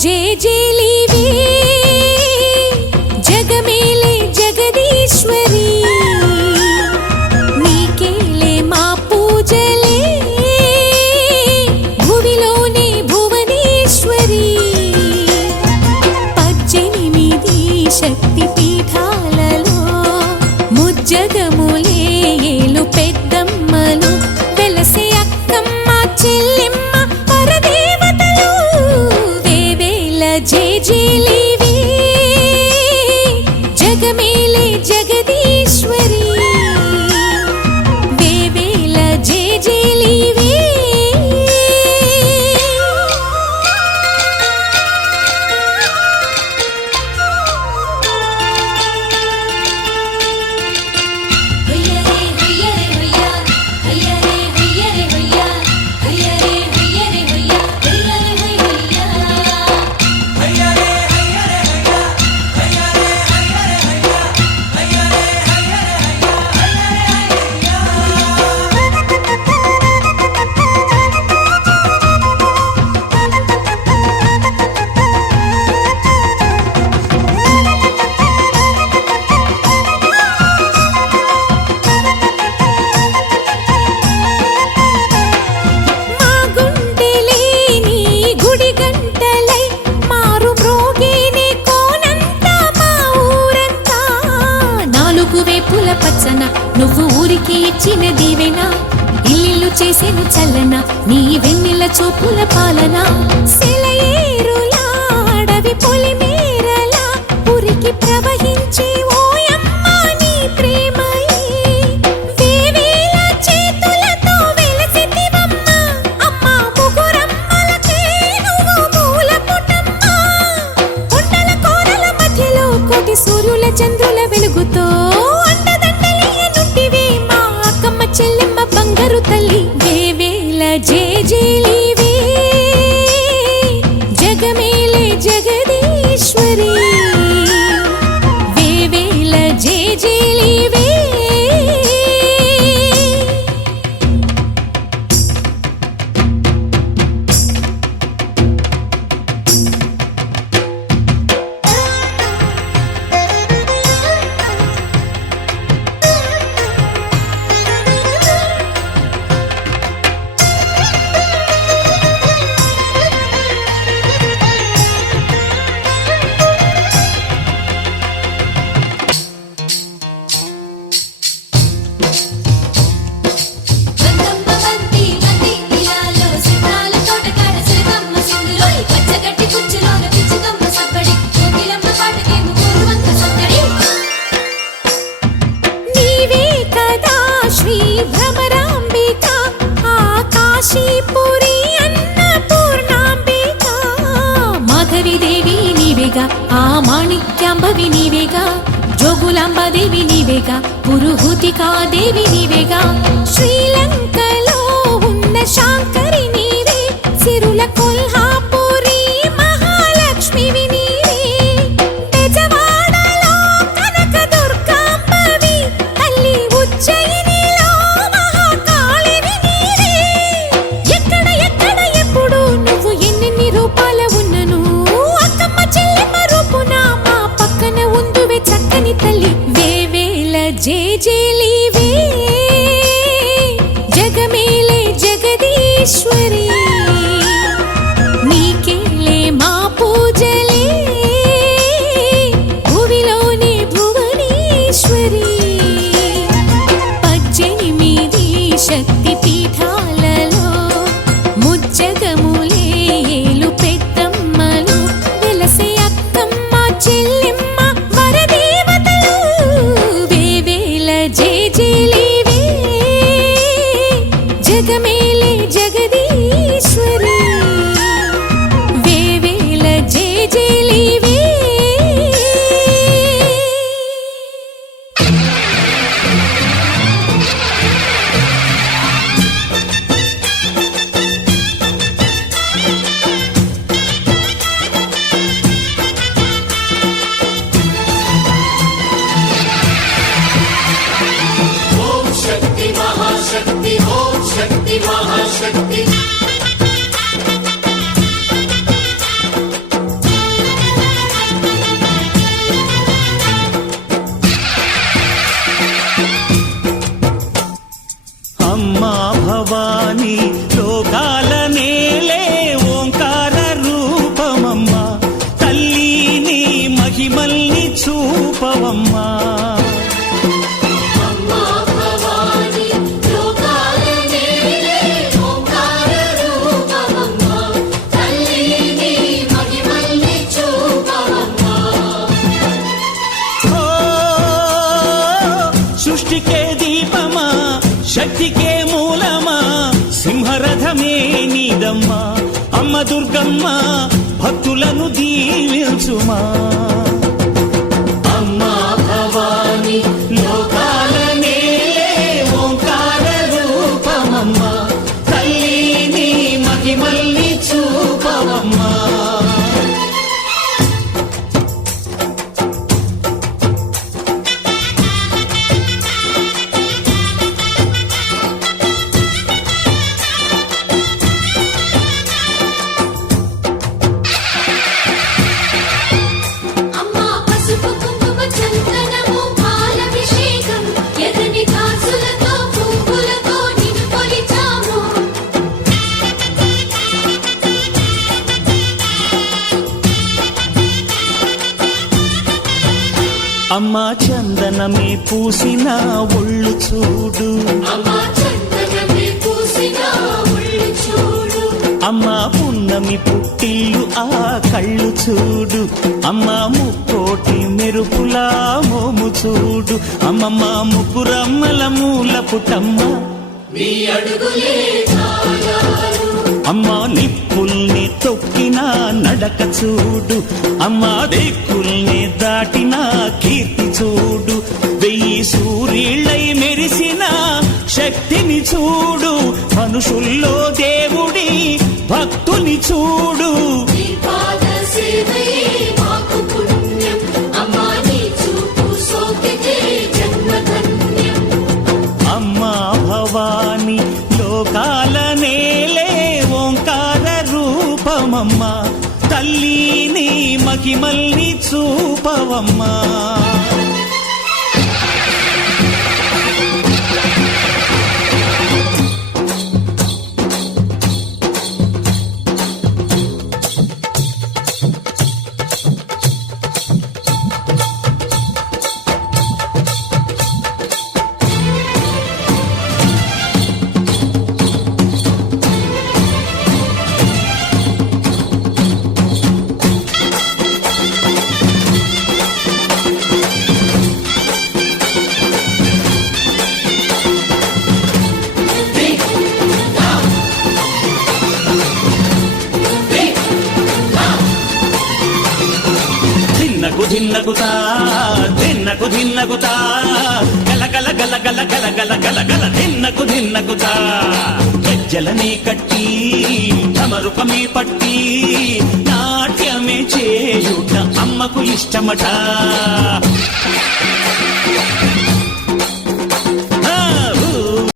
జేజేలివే జగమేలే జగదీశ్వరి నీకేలే మా పూజలే భువిలోనే భువనేశ్వరి 18 శక్తి పీఠాలలో ముజ్జగములే ఏలు పెద్దమ్మలు వెలసే అక్కమ్మ చెల్లెమ్మ పరదేవతలు వేవేల జేజేలివే జగమేలే జగదీశ్వరి వేవేల జేజేలివే నువ్వు ఊరికి ఇచ్చిన దీవెనా ఇల్లు చేసేను చల్లన నీ వెన్నెల చూపుల పాలన సెలయేరులా అడవి పొలిమేరలా ఉరికి ప్రవహించి ఓయమ్మ నీ ప్రేమయే వేవేల చేతులతో వెలసితివమ్మ అమ్మ ముగురమ్మలకే నువ్వు మూలపుటమ్మ కొండల కోరల మధ్యలో కోటి సూర్యుల చంద్రుల వెలుగుతో చెల్లెమ్మ బంగారు తల్లి వేవేల జేజేలివే జగమేలే జగదీశ్వరి వేవేల జేజేలివే ఆ మాణిక్యాంబవి నీవేగా జోగులాంబాదేవి నీవేగా పురుహూతికా దేవి నీవేగా శ్రీలంకలో ఉన్న శాంకరి నీవే సిరుల కొల్హాపురి మహాలక్ష్మివి నీవే బెజవాడలో కనక దుర్గాంబవి తల్లి ఉజ్జయినిలో మహాకాళివి నీవే ఎక్కడ ఎక్కడ ఎప్పుడు నువ్వు ఎన్నెన్ని రూపాల ఉన్నను చక్కని తల్లి వేవేల జేజేలివే జగమేలే జగదీశ్వరి నీకేలే మా పూజలే భువిలోనే భువనేశ్వరి 18 శక్తి పీఠాలలో ముజ్జగములే ఏలు పెద్దమ్మలు వెలసే అక్కమ్మ చెల్లెమ్మ జేజేలివే జగమేలే జగదీశ్వరి వేవేల జేజేలివే చూపవమ్మా. సృష్టికే దీపమా, శక్తికే మూలమా, సింహరథమే నీదమ్మా. అమ్మ దుర్గమ్మ భక్తులను దీవించుమా. అమ్మా భవాని లోకాల నేలే ఓంకార రూపమమ్మా, తల్లిని మహిమల్ని చూపవమ్మా. అమ్మా చందనమే పూసిన ఒళ్ళు చూడు, అమ్మా పున్నమి పుట్టిల్లు ఆ కళ్ళు చూడు, అమ్మా ముక్కోటి మెరుపులా మోము చూడు. అమ్మమ్మ ముగ్గురమ్మల మూల పుటమ్మ, అమ్మా నిప్పుల్ని తొక్కిన నడక చూడు, అమ్మా దిక్కుల్ని దాటిన కీర్తి చూడు. 1000 సూర్యుళ్ళై మెరిసిన శక్తిని చూడు, మనుషుల్లో దేవుడి భక్తుని చూడు. అమ్మా భవాని లోకాల నేలే ఓంకార రూపమమ్మా, తల్లిని మహిమల్ని చూపవమ్మా. ధిన్నగుతా ధిన్నకు ధిన్నగుతా గల గల గల గల గల గల గల గల ధిన్నగుతా. గజ్జలనే కట్టి ఢమరుకమే పట్టి నాట్యమే చేయుట అమ్మకు ఇష్టమట.